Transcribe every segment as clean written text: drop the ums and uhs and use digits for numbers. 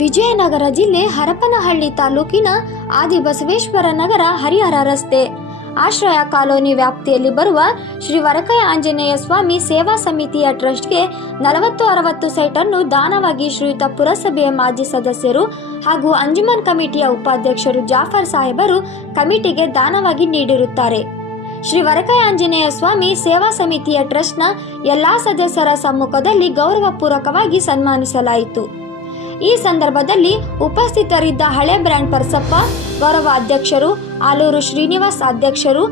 ವಿಜಯನಗರ ಜಿಲ್ಲೆ ಹರಪನಹಳ್ಳಿ ತಾಲೂಕಿನ ಆದಿಬಸವೇಶ್ವರ ನಗರ ಹರಿಹರ ರಸ್ತೆ ಆಶ್ರಯ ಕಾಲೋನಿ ವ್ಯಾಪ್ತಿಯಲ್ಲಿ ಬರುವ ಶ್ರೀ ವರಕಯ ಆಂಜನೇಯ ಸ್ವಾಮಿ ಸೇವಾ ಸಮಿತಿಯ ಟ್ರಸ್ಟ್ಗೆ 40-60 ಸೈಟನ್ನು ದಾನವಾಗಿ ಶ್ರೀಯುತ ಪುರಸಭೆಯ ಮಾಜಿ ಸದಸ್ಯರು ಹಾಗೂ ಅಂಜುಮನ್ ಕಮಿಟಿಯ ಉಪಾಧ್ಯಕ್ಷರು ಜಾಫರ್ ಸಾಹೇಬರು ಕಮಿಟಿಗೆ ದಾನವಾಗಿ ನೀಡಿರುತ್ತಾರೆ. ಶ್ರೀ ವರಕಯ ಆಂಜನೇಯ ಸ್ವಾಮಿ ಸೇವಾ ಸಮಿತಿಯ ಟ್ರಸ್ಟ್ನ ಎಲ್ಲಾ ಸದಸ್ಯರ ಸಮ್ಮುಖದಲ್ಲಿ ಗೌರವಪೂರ್ವಕವಾಗಿ ಸನ್ಮಾನಿಸಲಾಯಿತು. ಈ ಸಂದರ್ಭದಲ್ಲಿ ಉಪಸ್ಥಿತರಿದ್ದ ಹಳೆ ಬ್ರ್ಯಾಂಡ್ ಪರಸಪ್ಪ ಗೌರವ ಅಧ್ಯಕ್ಷರು, ಆಲೂರು ಶ್ರೀನಿವಾಸ್ ಅಧ್ಯಕ್ಷರು,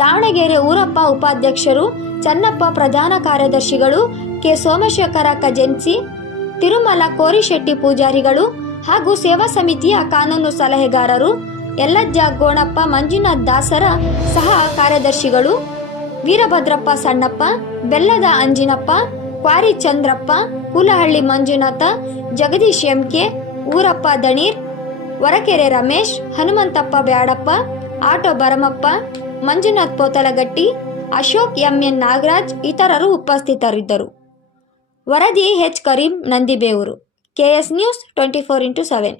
ದಾವಣಗೆರೆ ಊರಪ್ಪ ಉಪಾಧ್ಯಕ್ಷರು, ಚನ್ನಪ್ಪ ಪ್ರಧಾನ ಕಾರ್ಯದರ್ಶಿಗಳು, ಕೆ ಸೋಮಶೇಖರ ಖಜೆನ್ಸಿ, ತಿರುಮಲ ಕೋರಿಶೆಟ್ಟಿ ಪೂಜಾರಿಗಳು ಹಾಗೂ ಸೇವಾ ಸಮಿತಿಯ ಕಾನೂನು ಸಲಹೆಗಾರರು, ಯಲ್ಲಜ್ಜ ಗೋಣಪ್ಪ ಮಂಜುನಾಥ್ ದಾಸರ ಸಹ ಕಾರ್ಯದರ್ಶಿಗಳು, Veerabhadrappa Sannappa, Bellada Anjinappa, quarry Chandrappa, Koolahalli Manjunatha, Jagadish MK, Oorappa Daneer, Varakere Ramesh, Hanumanthappa Byadappa, auto Bharamappa, Manjunath Potalagatti, Ashok MN Nagaraj ಇತರರು ಉಪಸ್ಥಿತರಿದ್ದರು. ವರದಿ H Kareem Nandibevur, KS news 24x7.